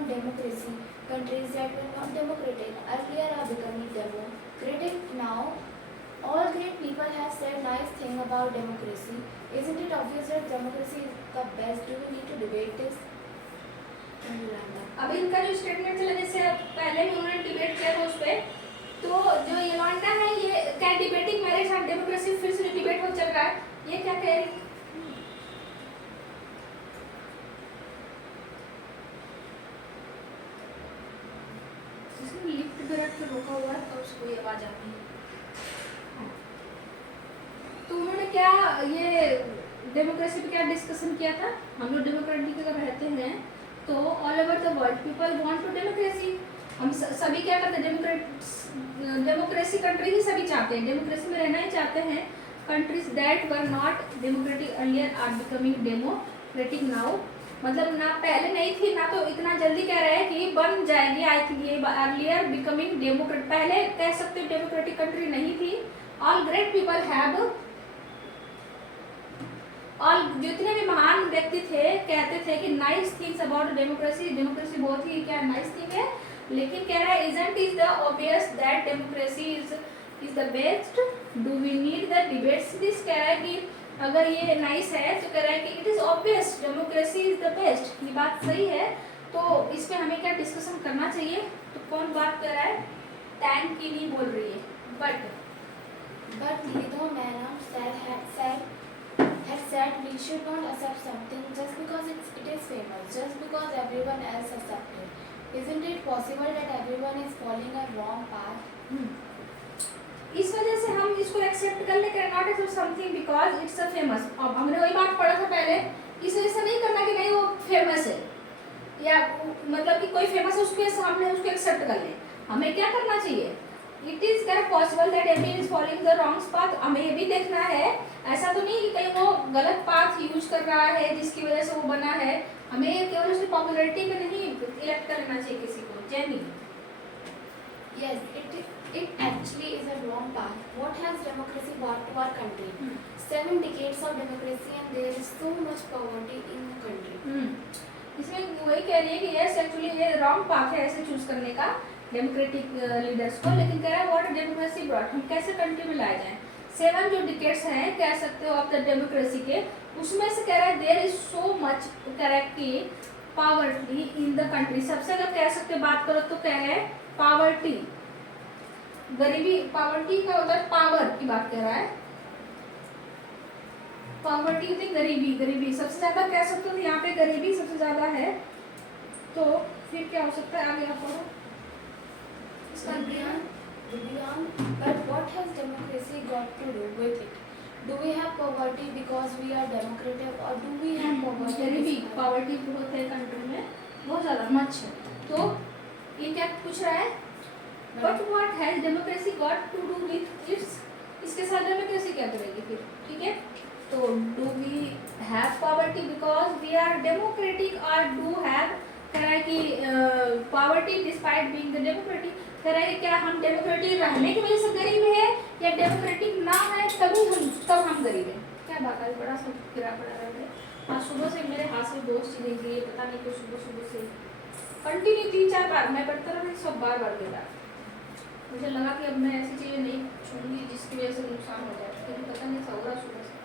on democracy. Countries that were not democratic earlier are becoming democratic now. All great people have said nice thing about democracy. Isn't it obvious that democracy is the best? Do we need to debate this? अब इनका जो statement चला, जैसे पहले भी उन्होंने debate किया था उस पे, तो जो योलांडा है ये क्या डिबेटिंग मैरिज एंड डेमोक्रेसी फिर से डिबेट हो चल रहा है, ये क्या कह रही? इसमें लिफ्ट पे रख के रोका हुआ है तो उसको ये आवाज आती है। तो उन्होंने क्या ये डेमोक्रेसी पे क्या डिस्कशन किया था? हम लोग डेमोक्रेटिक अगर रहते हैं तो all over the world people want to democracy. हम सभी क्या करते हैं? डेमोक्रेसी कंट्री ही सभी चाहते हैं, डेमोक्रेसी में रहना ही चाहते हैं। Countries that were not democratic earlier are becoming democratic now. मतलब ना पहले नहीं थी ना तो इतना जल्दी कह रहे हैं कि बन जाएगी। आई थिंक ये अर्लियर बिकमिंग डेमोक्रेट, पहले कह सकते डेमोक्रेटिक कंट्री नहीं थी। ऑल ग्रेट पीपल हैव, और जितने भी महान व्यक्ति थे कहते थे कि nice things about democracy, democracy बहुत ही क्या नाइस थिंग है। लेकिन कह रहा है isn't is the obvious that democracy is the best, do we need the debates this. कह रहा है कि अगर ये नाइस है तो कह रहा है कि it is obvious democracy is the best, ये बात सही है। तो इस पे हमें क्या डिस्कशन करना चाहिए? तो कौन बात कर रहा है? टैंक की नहीं बोल रही है, but Guido Maram had said we should not accept something just because it is famous, just because everyone else accepts it. Isn't it possible that everyone is following a wrong path? इस वजह से हम इसको accept कर ले, not accept something because it's a famous. अब हमने वही बात पढ़ा था पहले, इस वजह से नहीं करना कि नहीं वो फेमस है या मतलब कि कोई फेमस है उसके सामने उसको एक्सेप्ट कर ले। हमें क्या करना चाहिए? It is possible that everyone is following the wrong path. हमें ये भी देखना है, ऐसा तो नहीं कि कहीं वो गलत पाथ यूज कर रहा है जिसकी वजह से वो बना है। हमें केवल उसकी पॉपुलैरिटी पे नहीं इलेक्ट कर लेना चाहिए किसी को। Jenny, yes, it actually is a wrong path. What has democracy brought to our country? 7 decades of democracy and there is so much poverty in the country. इसमें वही कह रही है कि यस एक्चुअली ये रॉन्ग पाथ है ऐसे choose करने का डेमोक्रेटिक लीडर्स को। लेकिन कह रहा है व्हाट डेमोक्रेसी ब्रॉट, हम कैसे कंट्री में लाए जाएं। 7 जो डिकेट्स हैं कह सकते हो आप द डेमोक्रेसी के, उसमें से कह रहा है देयर इज सो मच, कह रहा है कि पॉवर्टी इन द कंट्री। सबसे अगर कह सकते बात करो तो कह रहे हैं पॉवर्टी, गरीबी। पॉवर्टी का होता है पावर की बात कर रहा है, पॉवर्टी होती है गरीबी। गरीबी सबसे ज्यादा कह सकते हो यहाँ पे गरीबी सबसे ज्यादा है। तो फिर क्या हो सकता है? आगे आप पढ़ो। But what has democracy got to do with it? Do we have poverty because we are democratic or do we have poverty? गरीबी, पॉवर्टी बहुत है कंट्री में, बहुत ज़्यादा मच है। तो ये क्या पूछ रहा है? But what has democracy got to do with its? इसके साथ डेमोक्रेसी क्या करेगी फिर? ठीक है, तो do we have poverty because we are democratic or do have, कह रहा है कि poverty despite being the democratic. कह रहा है क्या हम डेमोक्रेटिक रहने की वजह से गरीब है या डेमोक्रेटिक ना है तब हम गरीब हैं? क्या बात है, बड़ा सब गिरा पड़ा रहा है। आज सुबह से मेरे हाथ से बहुत चीजें गई, पता नहीं क्यों सुबह से कंटिन्यू 3-4 बार मैं पढ़ता रहा, सब बार गिरा। मुझे लगा कि अब मैं ऐसी चीजें नहीं छूंगी जिसकी वजह से नुकसान हो जाए, लेकिन पता नहीं था सुबह से।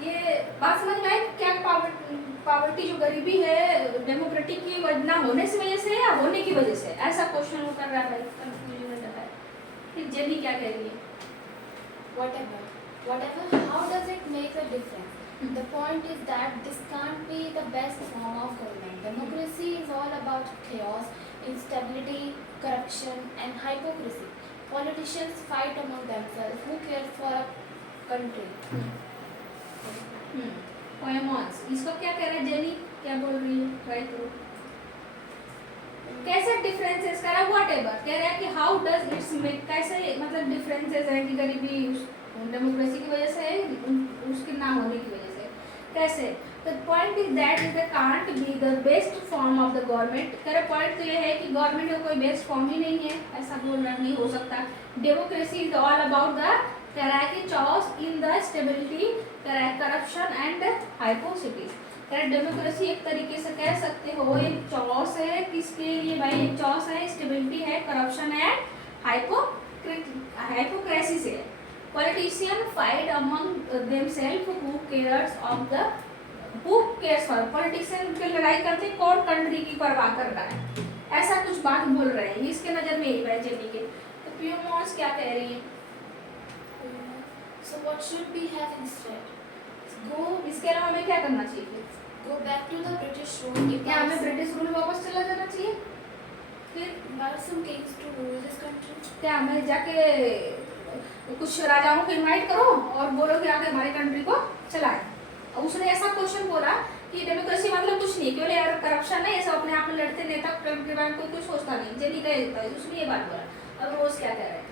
ये बात समझ में आई क्या? पॉवर्टी जो गरीबी है डेमोक्रेटिक की ना होने से वजह से या होने की वजह से, ऐसा क्वेश्चन वो कर रहा है। कंफ्यूजन में रहता है। फिर जेनी क्या कह रही है? Whatever, how does it make a difference? The point is that this can't be the best form of government. Democracy is all about chaos, instability, corruption and hypocrisy. Politicians fight among themselves. Who cares for a country? पोएमॉन्स, इसको क्या कह रहा है jenny? क्या बोल रही है? Try करो। कैसा डिफरेंसेस कह रहा है? व्हाटएवर कह रहा है कि हाउ डज इट्स मेक, कैसे मतलब डिफरेंसेस है कि गरीबी डेमोक्रेसी की वजह से है, उसके ना होने की वजह से कैसे? The point is that is the can't be the best form of the government. कह रहा पॉइंट तो ये है कि गवर्नमेंट का कोई बेस्ट फॉर्म ही नहीं है, ऐसा बोलना नहीं हो सकता। Democracy is all about the, कह रहा है कि चॉस इन द स्टेबिलिटी, कह रहा है करप्शन एंड हाइपोसिटीज। क्या डेमोक्रेसी एक तरीके से कह सकते हो एक चॉइस है, किसके लिए भाई? एक चॉइस है, स्टेबिलिटी है, करप्शन है, हाइपोक्रेसी से। Politician fight among themself who cares for. Politician के लड़ाई करते कौन कंट्री की परवाह कर रहा है, ऐसा कुछ बात बोल रहे हैं इसके नजर में ही भाई जेनी के। तो प्यूमॉस क्या कह रही है? So what should we have instead? Go इसके अलावा हमें क्या करना चाहिए? go back to the British rule. क्या हमें ब्रिटिश रूल वापस चला जाना चाहिए? फिर Invite some kings to rule this country. क्या हमें जाके कुछ राजाओं को इनवाइट करो और बोलो कि आगे हमारी कंट्री को चलाए? और उसने ऐसा क्वेश्चन बोला कि डेमोक्रेसी मतलब कुछ नहीं, केवल यार करप्शन है, ये सब अपने आप में लड़ते नेता के बारे में कोई कुछ सोचता नहीं, जेनी कह देता है, उसने ये बात बोला। अब रोज क्या कह रहे हैं?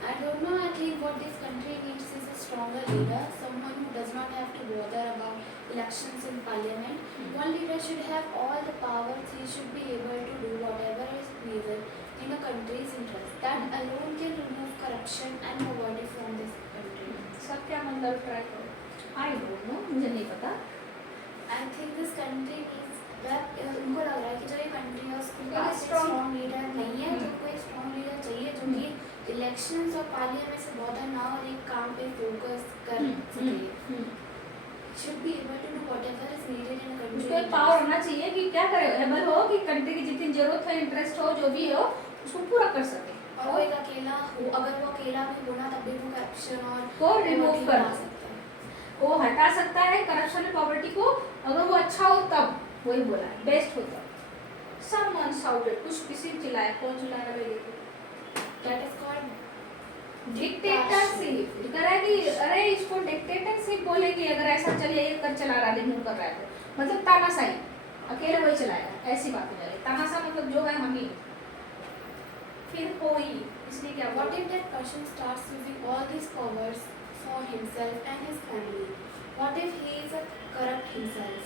I don't know. I think what this country needs is a stronger leader, someone who does not have to bother about elections in parliament. One leader should have all the powers. He should be able to do whatever is needed in a country's interest. That alone can remove corruption and poverty from this country. सब क्या मतलब try करो? I don't know, मुझे नहीं पता। I think this country needs that उनको लग रहा है कि जो ये country है उसके एक पास strong- strong leader नहीं है, तो कोई strong leader चाहिए जो कि elections और parliament से bother ना और एक काम पे focus कर सके. Should be able to do whatever is needed in a country. उसको एक पावर होना चाहिए कि क्या करे, एबल हो कि कंट्री की जितनी जरूरत है, इंटरेस्ट हो, जो भी हो उसको पूरा कर सके। और वो एक अकेला हो, अगर वो अकेला भी होना तब भी वो corruption और को रिमूव poverty कर ला सकता है. वो हटा सकता है करप्शन और पॉवर्टी को, अगर वो अच्छा हो तब, वही बोला है, बेस्ट हो तब। समवन शाउटेड, कुछ किसी ने चिल्लाया, कौन चिल्ला रहा है? That is called dictatorship. कह रहा है कि अरे इसको डिक्टेटरशिप बोलेगी अगर ऐसा चलिए एक कर चला रहा रिमूव कर रहा है तो, मतलब तानाशाही, अकेले वही चलाएगा, ऐसी बात हो जाएगी। तानाशाह मतलब जो है हम ही। फिर कोई इसने क्या what if that person starts using all these powers for himself and his family? What if he is a corrupt himself?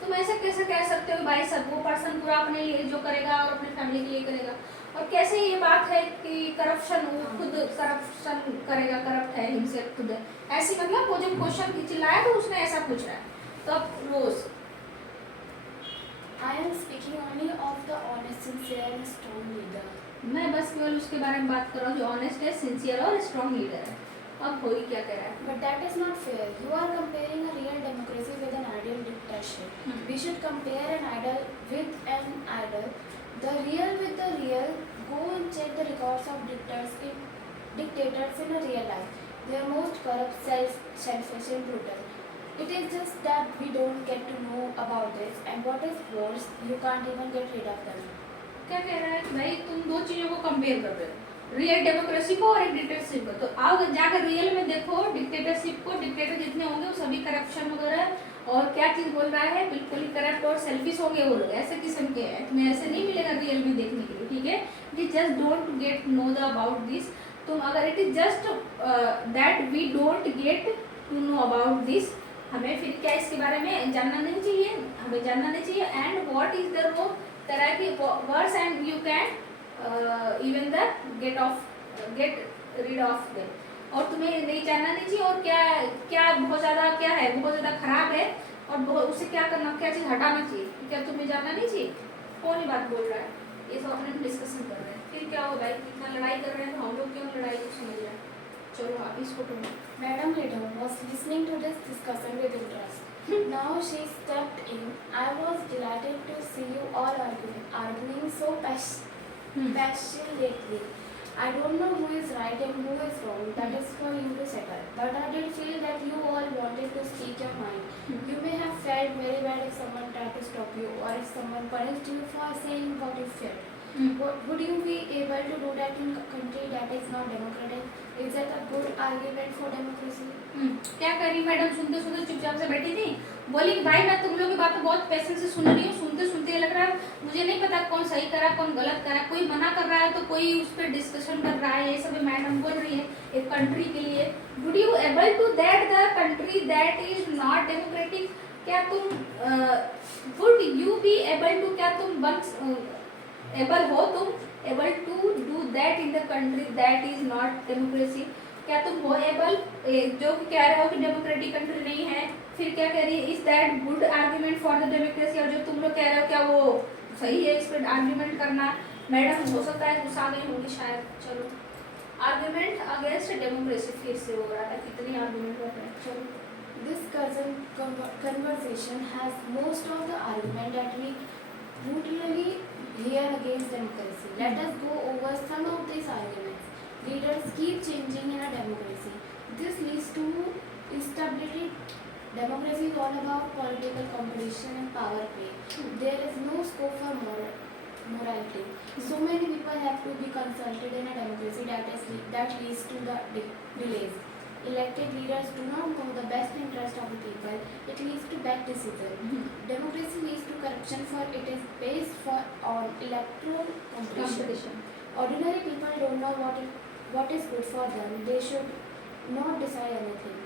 तुम ऐसे कैसे कह सकते हो भाई सब वो पर्सन पूरा अपने लिए जो करेगा और अपने फैमिली के लिए करेगा, और कैसे ये बात है कि करप्शन वो खुद करप्शन करेगा, करप्ट है हिमसेल्फ खुद है, ऐसी मतलब वो जब क्वेश्चन चिल्लाया तो उसने ऐसा पूछा है। तो अब रोज I am speaking only of the honest, sincere and strong leader. मैं बस केवल उसके बारे में बात कर रहा हूँ जो ऑनेस्ट है, सिंसियर और स्ट्रॉन्ग लीडर है। अब कोई क्या कह रहा है? But that is not fair. You are comparing a real democracy with an ideal dictatorship. We should compare an idol with an idol. The real with the real. Go and check the records of dictators in a real life. They are most corrupt, selfish and brutal. It is just that we don't get to know about this, and what is worse, you can't even get rid of them. क्या कह रहा है कि भाई तुम दो चीजों को कंपेयर कर रहे हो, रियल डेमोक्रेसी को और एक डिक्टेटरशिप को। तो आओ जाकर रियल में देखो डिक्टेटरशिप को, डिक्टेटर जितने होंगे वो सभी करप्शन वगैरह और क्या चीज बोल रहा है, बिल्कुल ही करप्ट और सेल्फिश होंगे वो लोग, ऐसे किस्म के हैं। तुम्हें ऐसे नहीं मिलेगा रियल में देखने के लिए, ठीक है? It just don't get know the about this. तुम अगर it is just that we don't get to know about this, हमें फिर क्या इसके बारे में जानना नहीं चाहिए, हमें जानना नहीं चाहिए। And what is the row तरह की words and you can even the get rid of them, और तुम्हें नहीं जानना नहीं चाहिए। और क्या क्या बहुत ज़्यादा क्या है, बहुत ज़्यादा खराब है और उसे क्या करना, क्या चीज़ हटाना चाहिए, क्या तुम्हें जानना नहीं चाहिए? कौन ही बात बोल रहा है? ये सब अपने डिस्कशन कर रहे हैं। फिर क्या हो भाई, इतना लड़ाई कर रहे हैं तो हम लोग क्यों लड़ाई को समझ रहे हैं? चलो आप इसको पढ़ो। Madam Leader was listening to this discussion with interest. Now she stepped in. I was delighted to see you all arguing so passionately. I don't know who is right and who is wrong. That is for you to settle. But I did feel that you all wanted to speak your mind. You may have felt very bad if someone tried to stop you or if someone punished you for saying what you felt. Would you be able to do that in a country that is not democratic? Is that a good argument for democracy? क्या करी madam, सुनते सुनते चुपचाप से बैठी थी, बोली कि भाई मैं तुम लोग की बात बहुत पेशेंस से सुन रही हूँ, सुनते सुनते लग रहा है मुझे नहीं पता कौन सही करा कौन गलत करा, कोई मना कर रहा है तो कोई उस पर डिस्कशन कर रहा है, ये सब मैडम बोल रही है एक कंट्री के लिए। Would you able to that the country that is not democratic? क्या तुम would you be able to, क्या तुम एबल हो, तुम able to do that in the country that is not democracy? क्या तुम हो एबल, जो कि कह रहे हो कि डेमोक्रेटिक कंट्री नहीं है, फिर क्या कह रही है, is that good argument for the democracy, और जो तुम लोग कह रहे हो क्या वो सही है इस पर आर्ग्यूमेंट करना। मैडम हो सकता है गुस्सा गई होंगी शायद। चलो, आर्ग्यूमेंट अगेंस्ट डेमोक्रेसी फिर से हो रहा था, कितनी आर्ग्यूमेंट कर रहे हैं। चलो, This conversation has most of the argument that we routinely hear against democracy. Let us go over some of these arguments. Leaders keep changing in a democracy. This leads to instability. Democracy is all about political competition and power play. There is no scope for morality. So many people have to be consulted in a democracy that leads to the delays. Elected leaders do not know the best interest of the people. It leads to bad decisions. Democracy leads to corruption, for it is based on electoral competition. Ordinary people don't know what is good for them. They should not decide anything.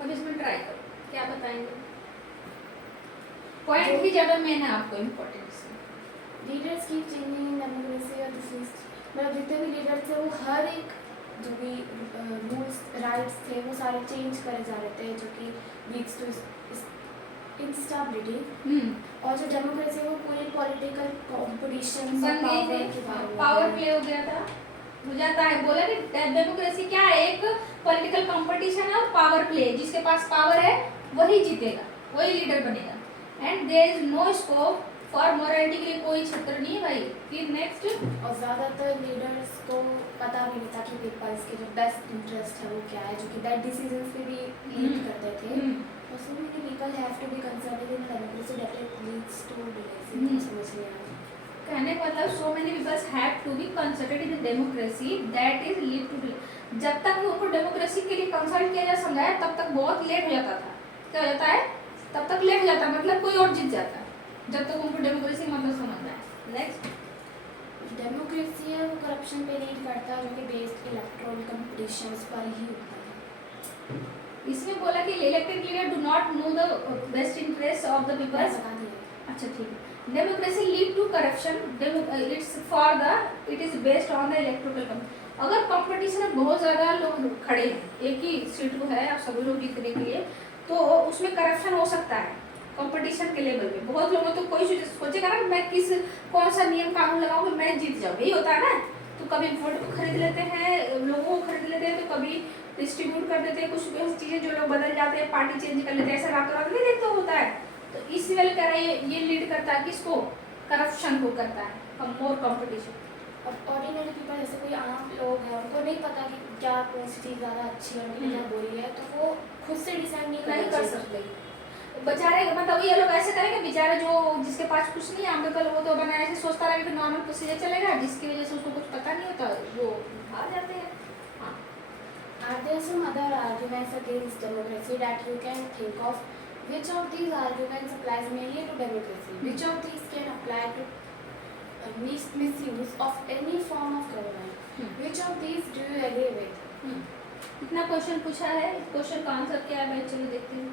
अब इसमें try करो, क्या बताएंगे? Point ही ज़्यादा main है आपको importance. Leaders keep changing in democracy, और this is मतलब जितने भी लीडर थे वो हर एक जो भी रूल्स राइट्स थे वो सारे चेंज करे जा रहे थे, जो कि लीड्स टू इंस्टेबिलिटी। और जो डेमोक्रेसी है वो पूरी पॉलिटिकल कॉम्पिटिशन पावर प्ले हो गया था, हो जाता है। बोला कि डेमोक्रेसी क्या है, एक पॉलिटिकल कंपटीशन है और पावर प्ले, जिसके पास पावर है वही जीतेगा, वही लीडर बनेगा। And there is no scope for morality के लिए कोई क्षेत्र नहीं है भाई। फिर नेक्स्ट, और ज़्यादातर लीडर्स को पता भी नहीं था कि पीपल्स के जो बेस्ट इंटरेस्ट है वो क्या है, जो कि बैड डिसीजंस पे भी लीड करते थे। और so many people have to be consulted in democracy that it leads to delays. समझ नहीं आया कहने का मतलब so many peoples have to be consulted in democracy that is lead to delay. जब तक उनको डेमोक्रेसी के लिए कंसल्ट किया जा समझाया तब तक बहुत लेट हो जाता था। क्या हो जाता है, तब तक लेट हो जाता, मतलब कोई और जीत जाता, जब तक उनको डेमोक्रेसी मतलब समझना है। नेक्स्ट, डेमोक्रेसी है वो करप्शन पे लीड करता है, जो कि बेस्ड इलेक्टोरल कंपटीशंस पर ही होता है। इसमें बोला कि elected leader do not know the best interest of the people. अच्छा ठीक है। Democracy lead to corruption, it's for the it is based on the electoral competition. अगर कंपटीशन में बहुत ज़्यादा लोग खड़े हैं, एक ही सीट को है आप सभी लोग जीतने के लिए, तो उसमें करप्शन हो सकता है। कंपटीशन के लेवल पे बहुत लोगों तो कोई सोचेगा ना मैं कौन सा नियम कानून लगाऊं कि मैं जीत जाऊं, यही होता है ना। तो कभी वोट को खरीद लेते हैं, लोगों को खरीद लेते हैं, तो कभी डिस्ट्रीब्यूट कर देते हैं, कुछ चीज़ें जो लोग बदल जाते हैं, पार्टी चेंज कर लेते हैं, ऐसा रातों रात नहीं देखते होता है। तो इस लेवल कह रहा है ये लीड करता है किसको, करप्शन को करता है, मोर कॉम्पिटिशन। अब ऑर्डिनरी पीपल जैसे कोई आम लोग हैं, उनको नहीं पता कि क्या कौन सी चीज़ ज़्यादा अच्छी है और क्या बुरी है, तो वो खुद से डिसाइड नहीं कर सकते। बेचारे मतलब ये लोग ऐसे करेंगे, बेचारे जो जिसके पास कुछ नहीं है, आम लोग वो तो बनाया ऐसे सोचता रहे कि नॉर्मल प्रोसीजर चलेगा, जिसकी वजह से उसको कुछ पता नहीं होता, वो हार जाते हैं। हाँ, Are there some other arguments against democracy that you can think of? Which of these arguments applies mainly to democracy? Which of these can apply to misuse of any form of government? Which of these do you agree with? इतना question पूछा है, इस question का answer क्या है भाई, चलो देखते हैं।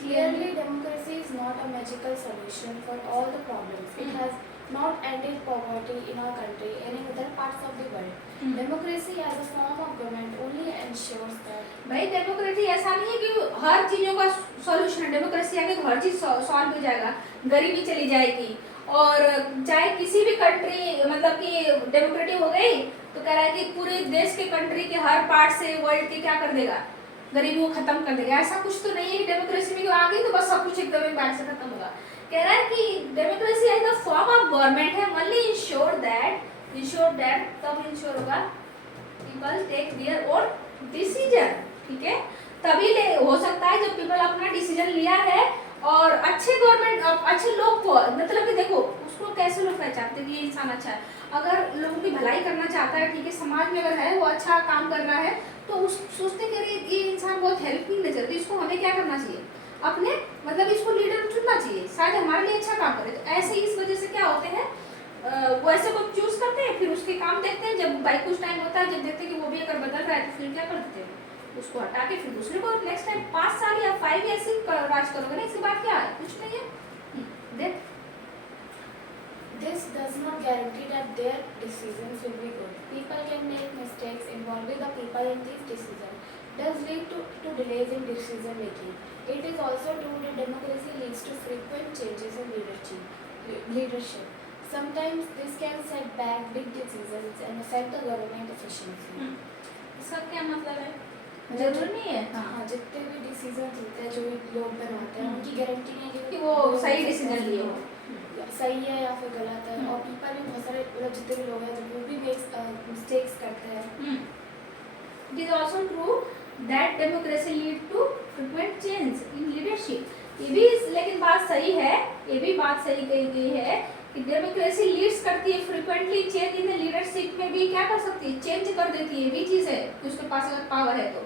Clearly, democracy is not a magical solution for all the problems. It has not ended poverty in our country and in other parts of the world. Democracy as a form of government only ensures that भाई democracy ऐसा नहीं है कि हर चीज़ों का solution है। Democracy आगे तो हर चीज़ सॉल्व हो जाएगा, गरीबी चली जाएगी, और चाहे किसी भी कंट्री मतलब कि डेमोक्रेटिक हो गई तो कह रहा है कि पूरे देश के कंट्री के हर पार्ट से वर्ल्ड के क्या कर देगा, गरीबी को खत्म कर देगा। ऐसा कुछ तो नहीं है कि डेमोक्रेसी में आ गई तो बस सब कुछ एकदम एक बार से खत्म होगा। कह रहा है कि democracy as the form of government है, ओनली इंश्योर दैट तब इंश्योर होगा people take their own decision. ठीक है, तभी हो सकता है जब पीपल अपना डिसीजन लिया है और अच्छे गवर्नमेंट अच्छे लोग को, मतलब कि देखो उसको कैसे लोग पहचानते हैं कि ये इंसान अच्छा है। अगर लोगों की भलाई करना चाहता है, ठीक है, समाज में अगर है वो अच्छा काम कर रहा है, तो उस सोचते कि अरे ये इंसान बहुत हेल्पिंग नेचर, तो इसको हमें क्या करना चाहिए, अपने मतलब इसको लीडर चुनना चाहिए, शायद हमारे लिए अच्छा काम करे। तो ऐसे इस वजह से क्या होते हैं, वो ऐसे को चूज करते हैं, फिर उसके काम देखते हैं। जब भाई कुछ टाइम होता है, जब देखते हैं कि वो भी अगर बदल रहा है, तो फिर क्या कर देते हैं, उसको हटा के फिर दूसरे को नेक्स्ट टाइम 5 साल या 5 ईयर से राज करोगे ना, इसके बाद क्या है, कुछ नहीं है। देख, this does not guarantee that their decisions will be good. People can make mistakes involving the people in these decisions. does lead to delays in decision making. It is also true that democracy leads to frequent changes in leadership. Sometimes this can set back big decisions and affect the government efficiency. इसका क्या मतलब है? मतलब जरूरी नहीं है हाँ, जितने भी डिसीजन होते हैं जो भी लोग बनाते हैं उनकी गारंटी नहीं है कि वो सही डिसीजन लिए हो। सही है या फिर गलत है। और पीपल में बहुत सारे मतलब जितने भी लोग हैं जो वो भी मिस्टेक्स करते हैं। It is also true that democracy lead to frequent change in leadership. ये भी लेकिन बात सही है, ये भी बात सही कही गई है कि डेमोक्रेसी लीड्स करती है फ्रीक्वेंटली चेंज इन लीडरशिप में भी क्या कर सकती है, चेंज कर देती है। ये भी चीज़ है कि उसके पास अगर पावर है तो,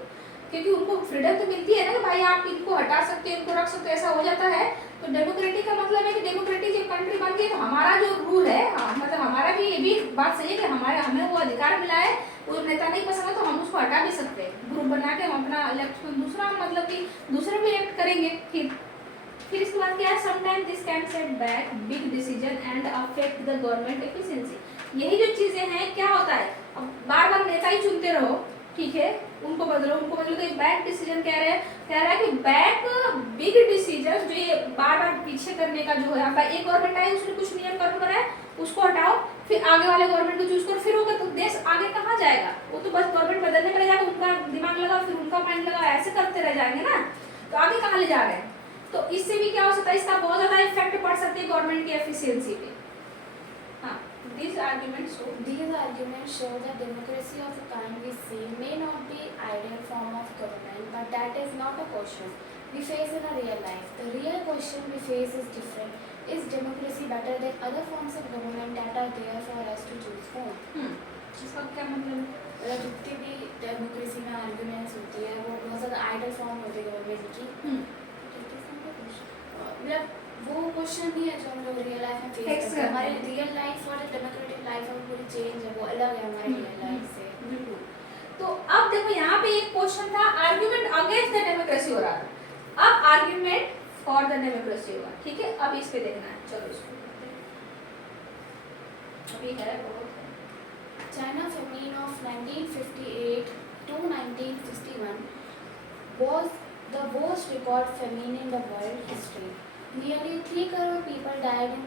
क्योंकि उनको फ्रीडम तो मिलती है ना कि भाई आप इनको हटा सकते हैं, इनको रख सकते हैं, ऐसा हो जाता है। तो डेमोक्रेटिक का मतलब है कि डेमोक्रेटिक जब कंट्री बन गई तो हमारा जो रूल है, मतलब हमारा भी ये भी बात सही है कि हमें वो अधिकार मिला है, वो नेता नहीं पसंद है तो हम उसको हटा भी सकते हैं। ग्रुप बना के हम अपना इलेक्ट दूसरा मतलब कि दूसरे भी इलेक्ट करेंगे। फिर इसके बाद क्या है, sometime this can set back big decision and affect the government efficiency. यही जो चीजें हैं, क्या होता है, अब बार बार नेता ही चुनते रहो, ठीक है, उनको बदलो तो ये बैक डिसीजन कह रहा है कि बैक बिग डिसीजन जो ये बार बार पीछे करने का जो है, अब एक गवर्नमेंट आई उसने कुछ नियम कानून बनाया, उसको हटाओ, फिर आगे वाले गवर्नमेंट को चूज करो, फिर वो तो देश आगे कहाँ जाएगा? वो तो बस गवर्नमेंट बदलने में रहेगा, उनका दिमाग लगा फिर उनका माइंड लगा, ऐसे करते रह जाएंगे ना, तो आगे कहाँ ले जा रहे हैं? तो इससे भी क्या हो सकता है, इसका बहुत ज्यादा इफेक्ट पड़ सकती है गवर्नमेंट की एफिशिएंसी पे। हाँ, these arguments show that democracy of the kind we see may not be ideal form of government, but that is not a question we face in a real life. The real question we face is different. Is democracy better than other forms of government that are there for us to choose from? इसका क्या मतलब है? मतलब जितनी भी democracy में arguments होती है वो बहुत ज़्यादा आइडल फॉर्म होती है गवर्नमेंट की। मतलब वो क्वेश्चन नहीं है जो हम लोग रियल लाइफ में फेस करते हैं। हमारे रियल लाइफ और डेमोक्रेटिक लाइफ में पूरी चेंज है, वो अलग है हमारे रियल लाइफ से। बिल्कुल। तो अब देखो यहाँ पे एक क्वेश्चन था, आर्ग्यूमेंट अगेंस्ट द डेमोक्रेसी हो रहा था, अब आर्ग्यूमेंट फॉर द डेमोक्रेसी होगा, ठीक है। अब इस पे देखना है, चलो इसको अभी है बहुत है। China famine of 1958 to 1961 was the worst record famine in the world history. Nearly 3 crore people died in